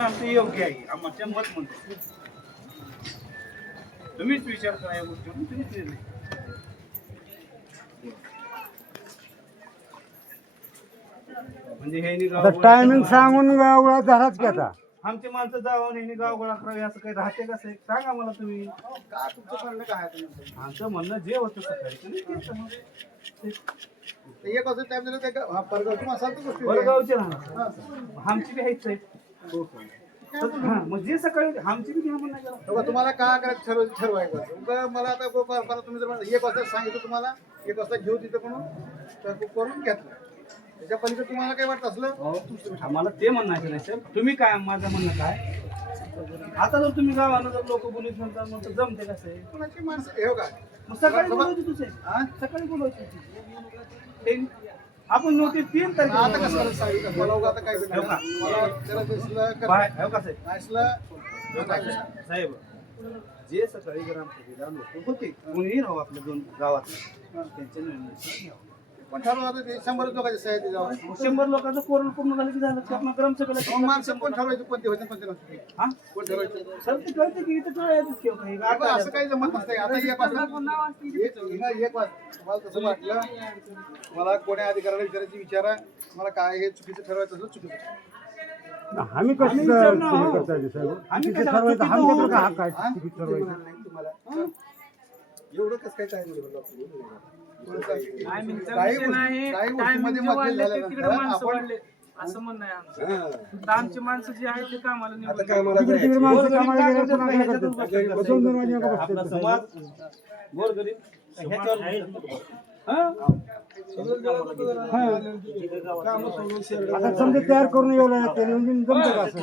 आमचं योग्य आहे आमच्या मत म्हणतो तुम्हीच विचार करा या गोष्टीवर तुम्हीच निर्णय म्हणजे हे टायमिंग सांगून गावळा झालाच की आता आमची माणसं जाऊन हे गाव गोळा करावे असं काही राहते कसं सांगा मला तुम्ही का तुमचं म्हणणं काय आहे तुम्ही? आमचं म्हणणं जे होतं सकाळी तुम्ही तेच समजा. ते एक वाजता टाइम दिला ते का- हा, परगावची माणसं आलती गोष्टी वडगावचे राहणार आमची बी आहेच आहे हा, मग जे सकाळी आमची बी घ्या म्हणणं करा. बघा, तुम्हाला काय करायचं ठरवायचं उगा मला आता परत तुम्ही जर म्हणलं, एक वाजता सांगितलं तुम्हाला 1 वाजता घेऊ तिथं म्हणून तर करून घेतलं त्याच्या पलीकडे तुम्हाला काय वाटत असलं आम्हाला ते म्हणायचं नाही सर तुम्ही काय माझं म्हणणं काय आता जर तुम्ही गावानं जर लोक बोलीत म्हणतात मग तर जमते कसं आहे कोणाची माणसं हे का मग सकाळी बोलायची तुझे सकाळी बोलायची ते आपण नोटीस 3 आता तारखेला कसं करायचं सांगितलं मला उगा आता काय हो का? मला जरा दिसलं कर. बाहेर हो का साहेब? नसलं हो का साहेब जे सकाळी ग्रामसभेला लोक होते कोणीही राहू आपल्या दोन गावात त्यांच्या निर्णय घ्यावा. पण ठरवलं आता ते 100 लोकांची सह्या त्याच्यावर 100 लोकांचं कोरोना पूर्ण झालं की झालं की आपण ग्रामसभेला मग माणसं कोण ठरवायची कोणते होते कोणते नव्हते हा कोण ठरवायचं सर ते कळते की इथं कळायचं किंवा काही आपण असं काही जमत नसतंय आता एक वाजता एक वाजता मला तसं वाटलं मला कोण्या अधिकाऱ्याला विचारायची विचारा मला काय हे चुकीचं ठरवायचं असं चुकीचं आम्ही कसं करताय साहेब आम्ही तिथे कशाला ठरवायचं चुकीचं आमच्याकडे का होऊ? हक्क आहे तिकीट ठरवायचं तुम्हाला एवढं कसं काय टायमिंगचा काही विषय नाही. काही टायमिंग गोष्टीमध्ये जे मतभेद वाढले ते झाल्यानंतर तिकडे माणसं आपण वाढले असं म्हणणं आहे आमचं. तर आमची माणसं जी आहेत ते कामाला निवडून तिकडे तिकडे माणसं कामाला गेले पुन्हा काय करतात? बसून दोन वाजता का आपला बसतात? समाज गोरगरीब ह्याच्यावर आता समजा तयार करून एवढं ते निवडून जमतं का असं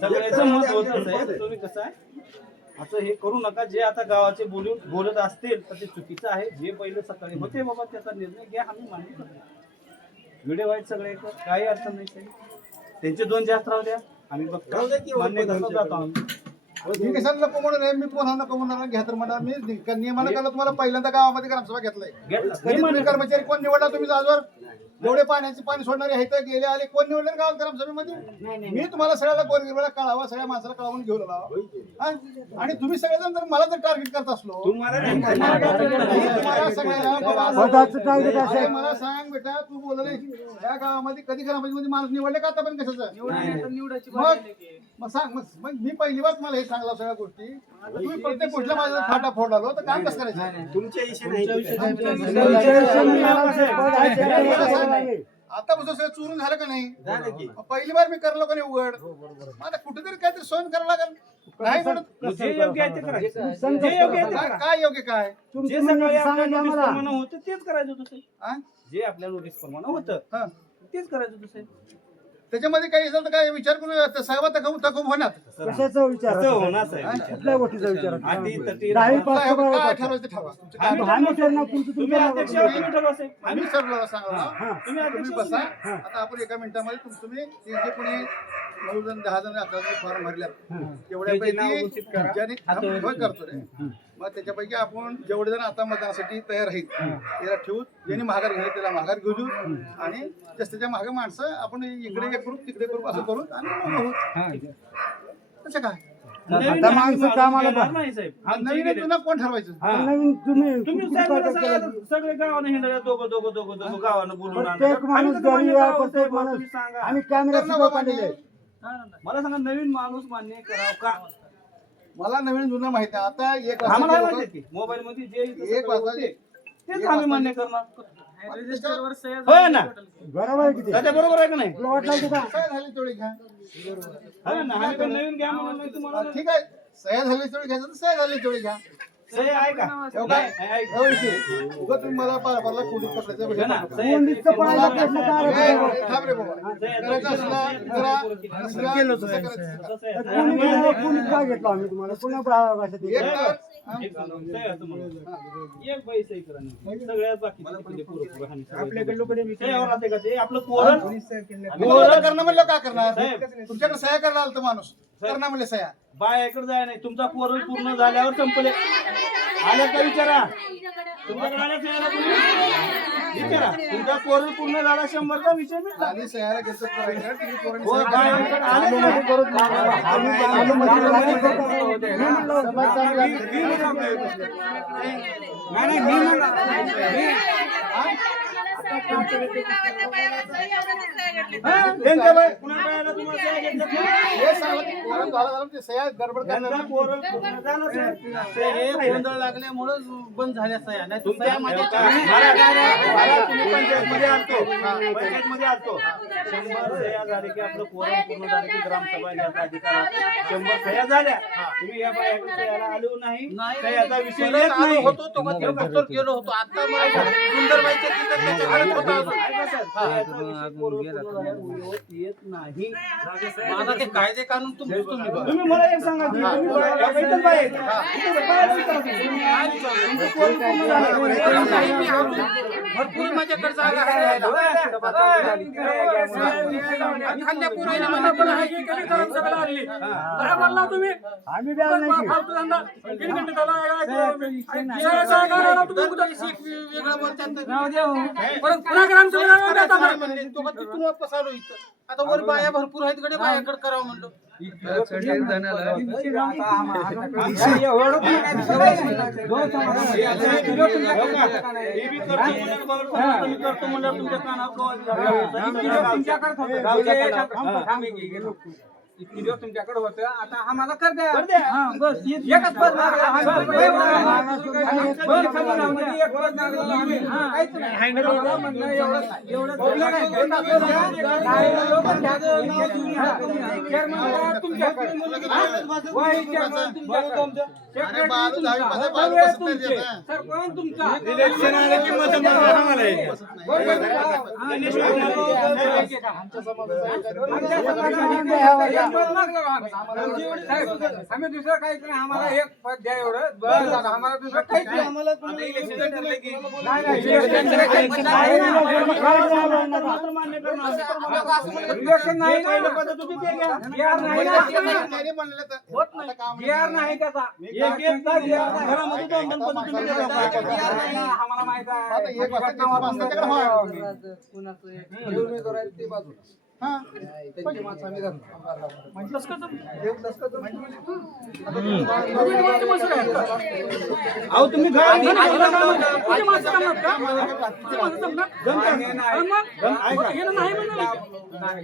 सगळ्याचं मत होतं साहेब तुम्ही कसं आहे असं हे करू नका जे आता गावाचे बोलत असतील तर ते चुकीचं आहे जे पहिले सकाळी होते बाबा त्याचा निर्णय घ्या आम्ही मान्य करतो व्हिडिओ वाईट सगळे काही अडचण नाही साहेब त्यांचे 2 जास्त राहू द्या आम्ही बघतो मान्य करतो जातो आम्ही मी कशाला नको म्हणून मी पुन्हा नको म्हणणार घ्या तर म्हणणार मी नियमानं केलं तुम्हाला पहिल्यांदा गावामध्ये ग्रामसभा घेतलाय घेतलं कधी तुम्ही कर्मचारी कोण निवडला तुम्ही आजवर जेवढे पाणी सोडणारे आहेत गेले आले कोण निवडले गावात ग्रामसभेमध्ये मी तुम्हाला सगळ्याला गोरगरिबाला कळावा सगळ्या माणसाला कळवून घेऊन आला आणि तुम्ही सगळेजण जर मला जर टार्गेट करत असलो तुम्हाला मी तुम्हाला सगळ्याला पदाचं टार्गेट असं आहे. मला सांग बेटा तू बोलले या गावामध्ये कधी ग्रामपंचायतीमध्ये माणूस निवडले का आतापर्यंत कशाचं निवडायची मग बारी आली की. मग सांग मग मी पहिली बार मला हे सांगला सगळ्या गोष्टी तुम्ही प्रत्येक गोष्टीला माझा फाटा फोडला तर काम कसं करायचं तुमच्या विषयी आता बघतो सगळं चोरून झालं का नाही मग पहिली बार मी करलो का नाही उघड आता कुठेतरी काहीतरी सहन करावं लागेल नाही म्हणत जे योग्य आहे ते करायचं जे योग्य आहे ते करा. काय योग्य काय जे सकाळी आपल्या नोटीस प्रमाणे होतं तेच करायचं होतं साहेब. हा? जे आपल्या नोटीस प्रमाणे होतं हा. तेच करायचं होतं साहेब. त्याच्यामध्ये काही असेल तर काय विचार करून साहेबात तकूब होणार कशाचा विचार असं होणार साहेब. कुठल्या गोष्टीचा विचार अटी तटी काही राहा. पाच सहा काय वेळा ठरवायचं ठरवा तुमचं आम्ही काय आम्ही ठरणार तुमचं तुम्ही तुमच्या अध्यक्ष आहात, तुम्ही ठरवा साहेब. आम्ही ठरवलं सांगा तुम्ही अध्यक्ष तुम्ही बसा आता आपण एका मिनिटामध्ये तुम्ही ते जे कोणी 9 जण 10 जण 11 जण फॉर्म भरल्यात तेवढ्यापैकी ज्यांनी होय करतो रे मग त्याच्यापैकी आपण जेवढे जण आता मतदानासाठी तयार आहेत त्याला ठेवू ज्यांनी माघार घेतली त्याला माघार घेऊ देऊ आणि त्याच्या मागे माणसं आपण इकडे एक करू तिकडे करू असं करू आणि मग तसं काय नवीन आता माणसं आम्ही कामाला येणार नाही साहेब. आमची नवीन गेले. जुनं कोण ठरवायचं हा. नवीन तुम्ही तुम्ही कुठं साहेब काय मला काय केलं? सांगा, सगळे गावानं हिंडल्या दोघं गावानं बोलून प्रत्येक आणलं. माणूस आम्ही कसं घरी मान्य या, करावं, प्रत्येक साहेब? माणूस तुम्ही सांगा. आम्ही कॅमेरा करणं सुद्धा बाबा काढलेले नाही. आहे. मला सांगा नवीन माणूस मान्य करावं का मला नवीन जुनं माहिती आहे आता एक आम्हाला वाजता माहिती की मोबाईल मध्ये जे इथं एक सगळं वाजता होते, तेच आम्ही मान्य करणार रजिस्टरवर सह्या होय झाल्या ना total. बरोबर आहे किती त्याच्या बरोबर आहे का नाही तुला वाटलं की का सह्या झाली तेवढी घ्या होय ना आम्ही पण नवीन घ्या म्हणून नाही तुम्हाला ठीक आहे सह्या झाली तेवढी घ्यायचं तर सह्या झाली तेवढी घ्या सही आहे का एवढं काय? नाही, आहे. उगा तुम्ही मला पारला कुठे पकडायचं घ्या ना, म्हणजे सही आहे. कोंडीचं पाहायला प्रश्न काय आहे? थांब रे बाबा करायचं असलं जरा असं करायचं. कोणीच काय घेतलं आम्ही तुम्हाला पुन्हा भाषेत एक तर एक असं म्हणून. एक बाई सही करा ना. सगळ्यात बाकी आपल्याकडे लोक सह्यावर राहते का ते आपलं कोरण करणं म्हणलं काय करणार तुमच्याकडे सह्या करायला आलं तर माणूस करणं म्हणले सह्या बायाकडे जाय नाही. तुमचा कोरल पूर्ण झाल्यावर संपले आल्या का विचारा. तुमच्याकडे आल्या सह्याला तुम्ही विचारा. तुमचा कोरल पूर्ण झाला 100चा विषय मिळाला. आणि सह्याला घेतलं करायचं, तुम्ही पोरांनी हो, सह्या बायाकडे केल्या. आले का? त्यांच्या बाया कुणा बायाला तुम्हाला सह्या घेतल्या का? हे सांगा, पोरं झालं ते सह्या गडबड त्यांचा करणार. कोरल पूर्ण झालं सर. ते हे गोंधळ लागल्यामुळे बंद झाल्या सह्या नाही तुमच्या तुम्ही पंचायतमध्ये आणतो. पंचायतमध्ये आणतो. 100 सह्या झाले की आपलं कोरल पूर्ण झाले की ग्रामसभा घ्यायचा अधिकार आहे. 100 सह्या झाल्या. तुम्ही या बायाकडे सह्याला आलो नाही. सह्याचा विषय येत नाही. होतो तो मध्ये पत्तर केलो होतो. आता मला सुंदरबाईच्या तिथं त्याच्याकडे होता अजून. ऐका सर, सह्याचा विषय कोरल पूर्ण झाल्यावर होत येत नाही. आता ते कायदे कानून तुम्ही तुम्ही मला एक सांगा की तुम्ही बाया- इथंच बाया आहेत. इथंच बायाला विचारा तुम्ही. तुमचं कोरल पूर्ण झालं. भरपूर माझ्याकडे जागा आहे. खाल्ल्या पुरायला मला पण आहे की कधी करून सगळं आणली. काय बोलला तुम्ही? आम्ही बी आलो नाही की. फालतू धंदा. किती घंटे झाला? सगळं तुम्ही कुठं वेगळं बोलतात. परत पुन्हा ग्रामसभेला म्हणले तो का तिथून वापस आलो इथं. आता वर बाया भरपूर आहेत कडे बायाकडे करावं म्हणलं. करतो म्हणल्यावर तुमच्या इतकी दिवस तुमच्याकडे होतं आता आम्हाला कर द्या. कर द्या. हा, बस एकच पद मागला. बस, सभागृहामध्ये एक पद मागलं आम्ही. हा, काहीच नाही. म्हणलं एवढं बोललं नाही. काही लोकं त्याचं नाव तुम्ही हा. चेअरमन तुमच्याकडे. हा? वाईस चेअरमन तुमच्याकडे. अरे बाळू दहावी पासून सर, बाळू वेळ बसत नाही तुमचे. देत, सर, कोण तुमचा? इलेक्शन आलं की मतं मागा आम्हाला हे. बरोबर आहे. आमच्या समाजामध्ये एक पद मागलं आम्ही. साहेब, आम्ही दुसरं काहीच नाही. आम्हाला एक पद द्या एवढं. बस झालं. आम्हाला दुसरं काहीच नाही. आम्हाला इलेक्शन ठरलं की नाही नाही इलेक्शन नाही ना. बिहार नाही ना. नाही म्हणलं तर होत नाही. बिहार नाही त्याचा. घरामध्ये दोन दोन पद्धती तुम्ही देता. बिहार नाही. आम्हाला माहित आता आहे. एक वाजता त्याची पाच वाजता व्हा. हा. अहो तुम्ही घरात घेऊन बोला ना.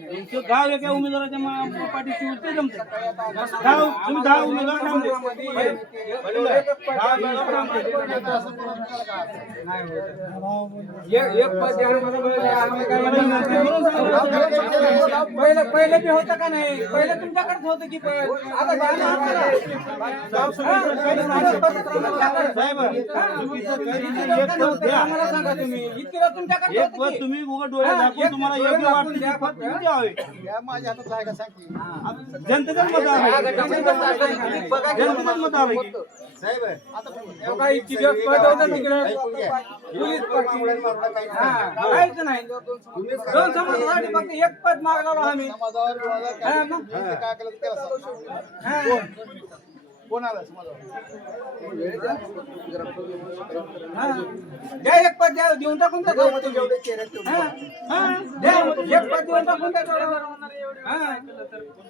तुमचं गाव एका उमेदवाराच्या पाठीशी उलटे जमते. गाव तुम्ही 10 उमेदवार थांबले. 10 उमेदवार थांबले. एक पद द्या आम्हाला. बरं, आम्ही काय पहिले बी होतं का नाही? पहिले तुमच्याकडेच होतं की पद? आता गाणं आम्हाला सांगा तुम्ही. इतके वेळ तुमच्याकडे एक होतं पद की? तुम्ही उघड डोळे दाखवून तुम्हाला योग्य वाटते ते पद तुम्ही द्यावे. या माझ्या हातात आहे का सांग की. जनतेचं मत आहे. जनतेचं मत आहे की. साहेब आता एवढा इतकी दिवस पद होतं तिकडे. पोलीस पाटील. हा, काहीच नाही. दोन समाजासाठी फक्त एक पद मागलो आम्ही. समाजावर विरोधात हा, मग. काय काय केलं ते असं. हा. कोण आलं समाजावर? हा. द्या एक पद द्या. देऊन टाकून द्या. हा. हा. द्या. एक पद देऊन टाकून द्या. हा.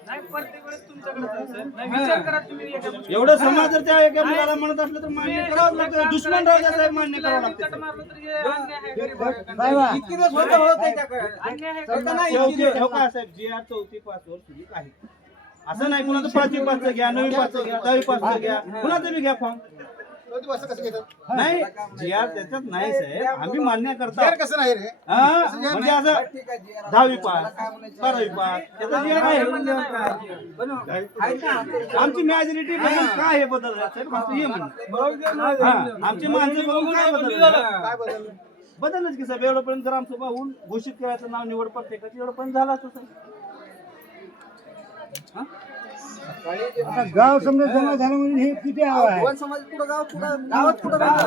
नाही प्रत्येक वेळेस तुमच्याकडे जायचं. नाही विचार करा तुम्ही एका एवढं समाज जर त्या एका मुलाला म्हणत असलं तर मान्य करावं लागतं. दुश्मन राजा साहेब मान्य करावं लागतं. मारलं तरी हे अन्याय आहे गरीबाला. इतकी दिवस होतं त्याच्याकडे. अन्याय आहे होतं नाही इतकी शेवटी दिवस. हो का साहेब जी 4थी 5 वर सुरू आहे. असं नाही कुणाचं 5वी 5चं घ्या, 9वी 5चं घ्या, 10वी 5चं घ्या, कुणाचं बी घ्या फॉर्म. कधी बस कसं घेतात? नाही जी त्याच्यात नाही साहेब. आम्ही मान्य करतो. यार कसं नाही रे? हा, म्हणजे असं 10वी पास 12वी पास त्याचं जे आहे. आमची मॅजॉरिटी बघून काय हे बदललं साहेब आमचं हे म्हणणं. हा, आमची माणसं बघून काय बदललं. काय बदललं? बदललंच की साहेब. एवढंपर्यंत ग्रामसभा होऊन घोषित करायचं नाव निवड प्रत्येकाची एवढंपर्यंत झालं असतं साहेब. आता गाव समजा जमा झालं म्हणजे हे किती हवं आहे? कोण समाज पुढं गाव पुढं गावात पुढं गाव.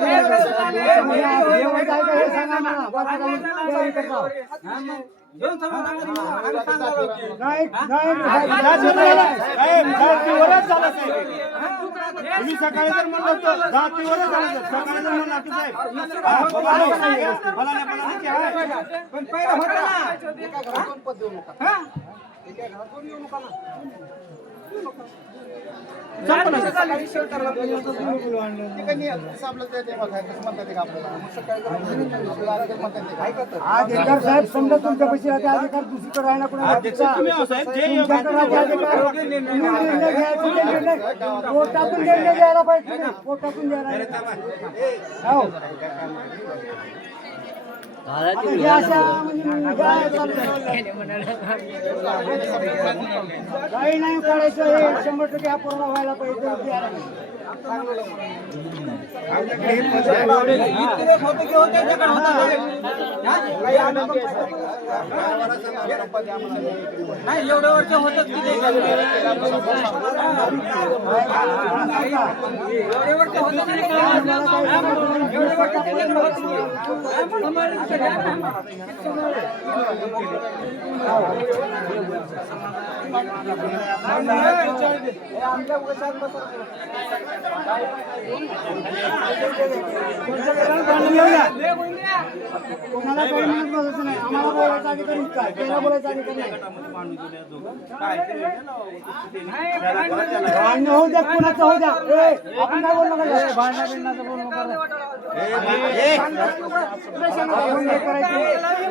हे सांगा ना. घेऊन सगळं आम्ही सांगायला होते. नाही नाही जातीवरच झालं साहेब. तुम्ही सकाळी जर म्हणलं होतं जातीवरच झालं सकाळी जर म्हणलं होतं साहेब पण पहिलं होतं ना. हा? अधिकार साहेब समजा तुमच्या पैसे अधिकार दुसरीकडे राहिला तुम्ही आहो साहेब, जे योग्य कोर्टातून निर्णय द्यायला पाहिजे कोर्टातून द्यायला हो. आता हे अशा म्हणजे काय चाललंय? काही नाही करायचं हे 100% हा पूर्ण व्हायला पाहिजे इतके होते की होते त्याच्याकडे होता का? हा? काही आम्ही नाही एवढं वर्ष होतच की ते एवढे वर्ष होतं की नाही? एवढे वर्ष त्याच्याकडे होतं की? आमच्या उगाच कोणाला काही म्हणत बसायचं नाही आम्हाला बोलायचा अधिकार काय त्याला बोलायचा अधिकार नाही भांडण होऊ द्या कुणाचं होऊ द्या आपण काय बोलू नका भांडणा बिंडणाचं बोलू नका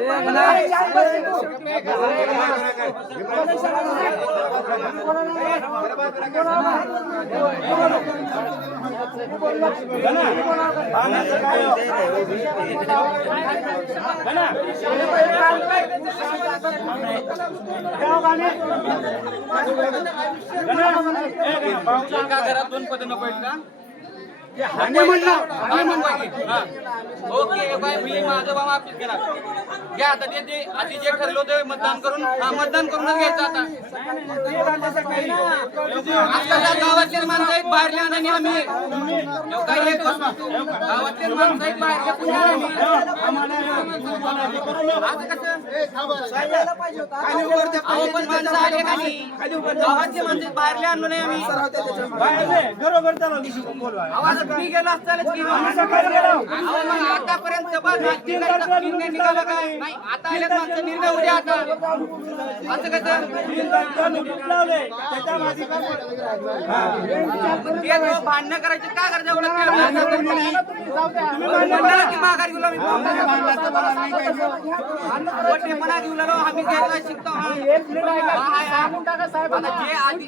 आपण काय करायचं एका घरात दोन पद नको आहेत का? ओके बाय मी माझं बाबा आपलीच घेणार घ्या आता ते आधी जे ठरलं होतं मतदान करून मतदान करूनच घ्यायचं आता आजकाल गावातले माणसं आहेत बाहेरले आणि आम्ही काही एक गावातले माणसं आहेत बाहेरले पुण्या आता कसं अहो पण माणसं आले का नाही गावातले माणसं बाहेरले आणलो नाही आम्ही घरोघर चालू बोलवा आवाज मी गेला असतानाच की आतापर्यंत सभा निर्णय निघाला काय नाही आता आल्यात मागचा निर्णय उद्या आता असं कसं ते भांडणं करायचे का करायचं की माघार घेऊ मोठेपणा घेऊ लागलो आम्ही घ्यायला शिकतो आता जे आधी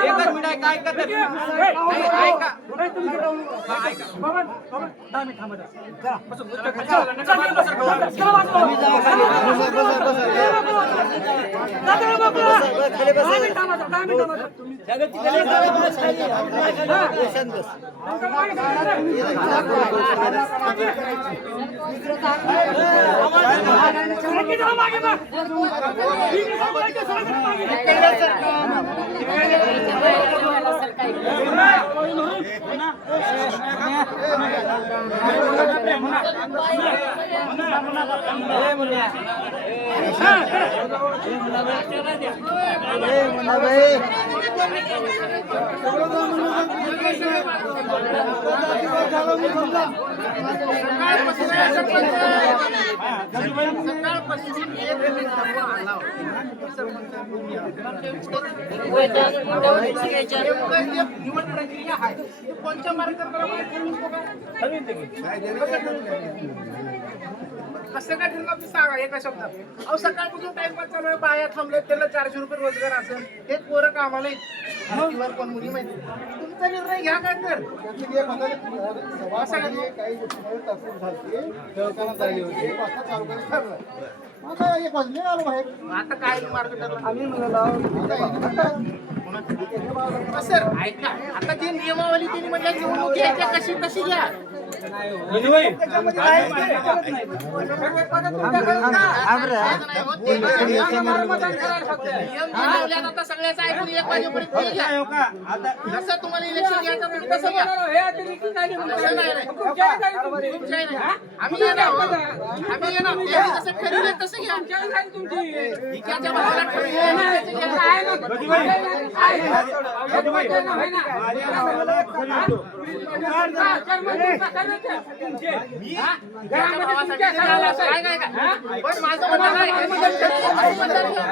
एकच मिनिट काय करतात ऐका असं काय ठरलं सांगा एका शब्दात अहो सकाळपासून टाइमपास चालू आहे बाया थांबले त्याला 400 रुपये रोजगार असेल हे पोरं कामाला आहेत पण मुली माहिती तुमचा निर्णय घ्या काय तर काही गोष्टीमध्ये तरतूद झाली ठेवताना झाली होती आता चालू करायचं ठरलं आता एक वाजले आलो बाहेर आता काय मार्ग ठरला आम्ही सर ऐका आता जे नियमावली त्यांनी म्हटलं निवडणूक घ्यायच्या कशी घ्या विजय, त्याच्यामध्ये आज आहे मी मान्य करत नाही. सगळ्याचं ऐकून एक वाजेपर्यंत ते घ्या. हो का? आता जसं तुम्हाला इलेक्शन घ्यायचं तुम्ही तसं घ्या. तसं नाही, नाही. तुमच्या नाही. आम्ही येणार आम्ही येणार त्यांनी जसं ठरवलं तसं घ्या. इकडच्या भावाला ठरवलं त्याचं घ्या. गजूबाई, गजूबाई, माझ्या भावाला खरी होतो. त्याच्या भावासाठी ते झालं असं. काय. पण माझं म्हणणं काय, हे मतदान ठरवलं, हे मतदान घ्या.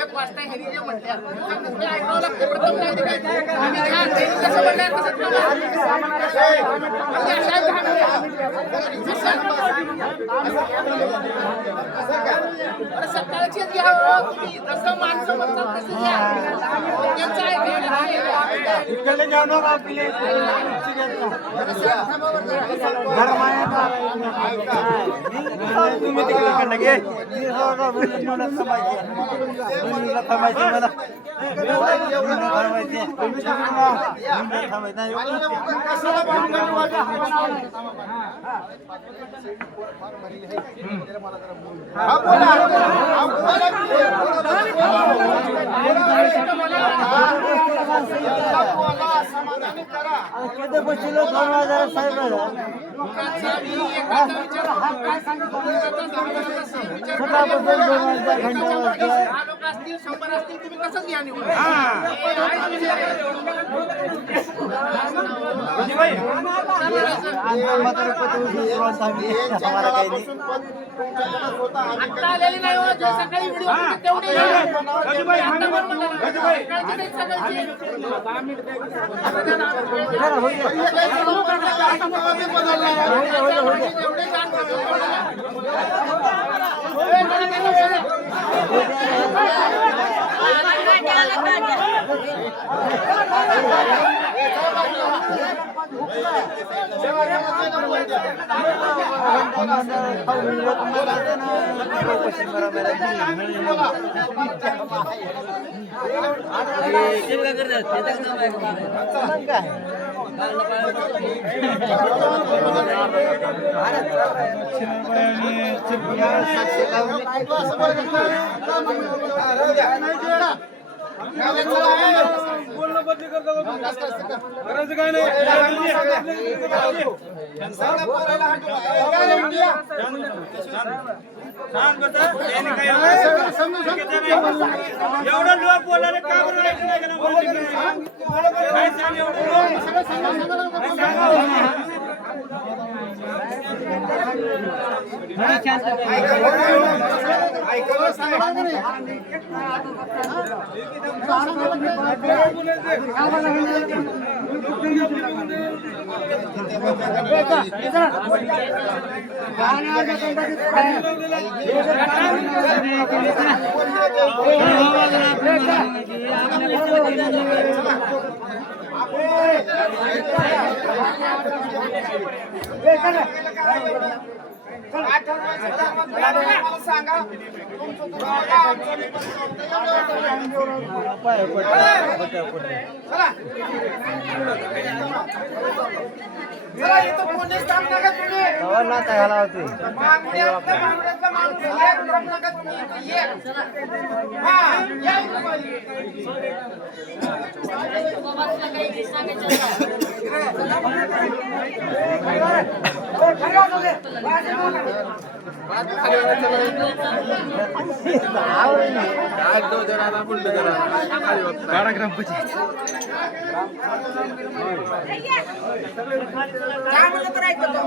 एक वाजता हेरी जे म्हटल्या ते ऐकावं लागतं. प्रथम नागरिक आहे. आम्ही घ्या, त्यांनी कसं म्हणलं तसं ठरवा. म्हणजे अशा अरे सकाळचीच घ्या हो तुम्ही. जसं माणसं म्हणतात तसं घ्या. त्यांचं आहे. इकडे जाऊ नका आपले तुम्ही तिकडे घे समाधानी करा. लोकांचा मी एकाचा विचार काय सांगतो लोक असतील 100 असतील तुम्ही कसंच घ्या निवडून. गजूबाई, आता आलेली नाही हो, जे सकाळी व्हिडिओ होते तेवढे या. गजूबाई, आता पण म्हणलं ना, गजूबाई. सकाळची नाही, सकाळची. एवढे छान बोलणं बदली करता करायचं काय नाही. सांग बरं, त्याने काय एवढं लोक बोलायला का बरं राहायचं नाही का ना? काय सांग एवढं लोक? काय सांगा सांगा चला इथं पोलीस काम नका तुम्ही मागण्यातलं माणूस एक ड्रम नका तुम्ही इथं ये. हा या काय म्हणलं तर ऐकतो.